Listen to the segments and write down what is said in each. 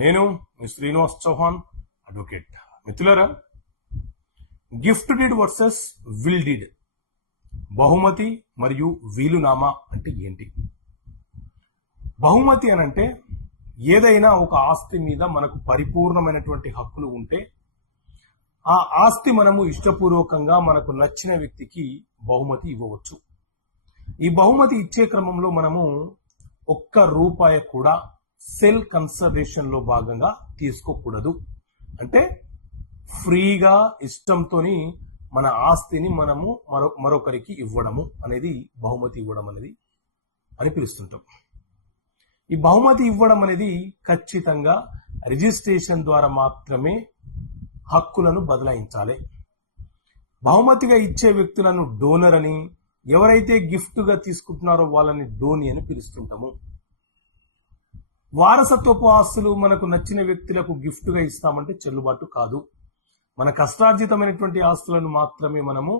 నేను మీ శ్రీనివాస్ చౌహాన్ అడ్వకేట్. మిత్రులారా, gift deed versus will deed, బహుమతి మరియు వీలునామా అంటే ఏంటి? బహుమతి అనంటే ఏదైనా ఒక ఆస్తి మీద మనకు పరిపూర్ణమైనటువంటి హక్కులు ఉంటే ఆ ఆస్తి మనము ఇష్టపూర్వకంగా మనకు నచ్చిన వ్యక్తికి బహుమతి ఇవ్వవచ్చు. ఈ బహుమతి ఇచ్చే క్రమంలో మనము ₹1 కూడా సెల్ కన్సర్వేషన్ లో భాగంగా తీసుకోకూడదు. అంటే ఫ్రీగా ఇష్టంతోని మన ఆస్తిని మనము మరొకరికి ఇవ్వడము అనేది బహుమతి ఇవ్వడం అనేది అని పిలుస్తుంటాం. ఈ బహుమతి ఇవ్వడం అనేది ఖచ్చితంగా రిజిస్ట్రేషన్ ద్వారా మాత్రమే హక్కులను బదలాయించాలి. బహుమతిగా ఇచ్చే వ్యక్తులను డోనర్ అని, ఎవరైతే గిఫ్ట్ గా తీసుకుంటున్నారో వాళ్ళని డోని అని పిలుస్తుంటాము. వారసత్వపు ఆస్తులు మనకు నచ్చిన వ్యక్తులకు గిఫ్ట్ గా ఇస్తామంటే చెల్లుబాటు కాదు. మన కష్టార్జితమైనటువంటి ఆస్తులను మాత్రమే మనము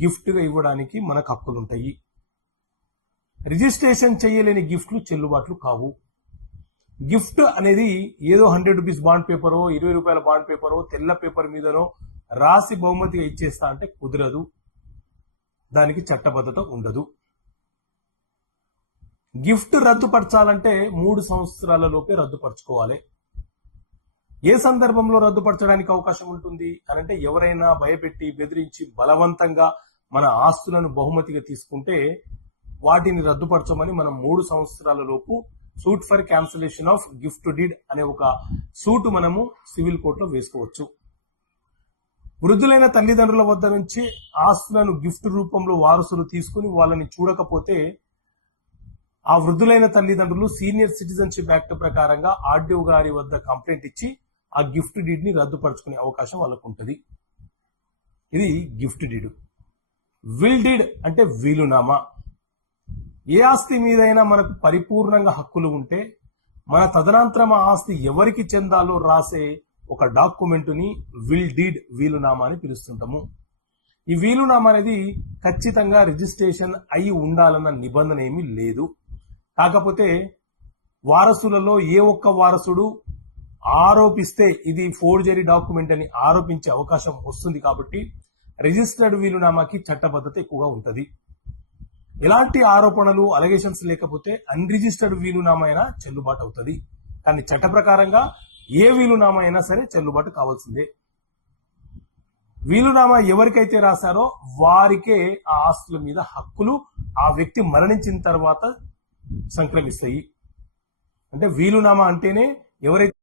గిఫ్ట్ గా ఇవ్వడానికి మనకు హక్కులుంటాయి. రిజిస్ట్రేషన్ చేయలేని గిఫ్ట్లు చెల్లుబాట్లు కావు. గిఫ్ట్ అనేది ఏదో ₹100 బాండ్ పేపరో, ₹20 బాండ్ పేపరో, తెల్ల పేపర్ మీదనో రాసి బహుమతిగా ఇచ్చేస్తా అంటే కుదరదు. దానికి చట్టబద్ధత ఉండదు. గిఫ్ట్ రద్దుపరచాలంటే 3 సంవత్సరాల లోపే రద్దుపరచుకోవాలి. ఏ సందర్భంలో రద్దుపరచడానికి అవకాశం ఉంటుంది అనంటే, ఎవరైనా భయపెట్టి బెదిరించి బలవంతంగా మన ఆస్తులను బహుమతిగా తీసుకుంటే వాటిని రద్దుపరచమని మనం 3 సంవత్సరాల లోపు suit for cancellation of gift deed అనే ఒక సూటు మనము సివిల్ కోర్టులో వేసుకోవచ్చు. వృద్ధులైన తల్లిదండ్రుల వద్ద నుంచి ఆస్తులను గిఫ్ట్ రూపంలో వారసులు తీసుకుని వాళ్ళని చూడకపోతే ఆ వృద్ధులైన తల్లిదండ్రులు సీనియర్ సిటిజన్షిప్ యాక్ట్ ప్రకారంగా ఆర్డీఓ గారి వద్ద కంప్లైంట్ ఇచ్చి ఆ గిఫ్ట్ డీడ్ ని రద్దుపరచుకునే అవకాశం వాళ్ళకు ఉంటుంది. ఇది గిఫ్ట్ డీడ్. విల్ డీడ్ అంటే వీలునామా. ఏ ఆస్తి మీదైనా మనకు పరిపూర్ణంగా హక్కులు ఉంటే మన తదనంతరం ఆ ఆస్తి ఎవరికి చెందాలో రాసే ఒక డాక్యుమెంటుని విల్ డీడ్, వీలునామా అని పిలుస్తుంటాము. ఈ వీలునామా అనేది ఖచ్చితంగా రిజిస్ట్రేషన్ అయి ఉండాలన్న నిబంధన ఏమీ లేదు. కాకపోతే వారసులలో ఏ ఒక్క వారసుడు ఆరోపిస్తే ఇది ఫోర్జరీ డాక్యుమెంట్ అని ఆరోపించే అవకాశం వస్తుంది. కాబట్టి రిజిస్టర్డ్ వీలునామాకి చట్టబద్ధత ఎక్కువగా ఉంటుంది. ఎలాంటి ఆరోపణలు, అలిగేషన్స్ లేకపోతే అన్రిజిస్టర్డ్ వీలునామా అయినా చెల్లుబాటు అవుతుంది. కానీ చట్ట ప్రకారంగా ఏ వీలునామా అయినా సరే చెల్లుబాటు కావాల్సిందే. వీలునామా ఎవరికైతే రాశారో వారికే ఆ ఆస్తుల మీద హక్కులు ఆ వ్యక్తి మరణించిన తర్వాత సంక్రమిస్తాయి. అంటే వీలునామా అంటేనే ఎవరైతే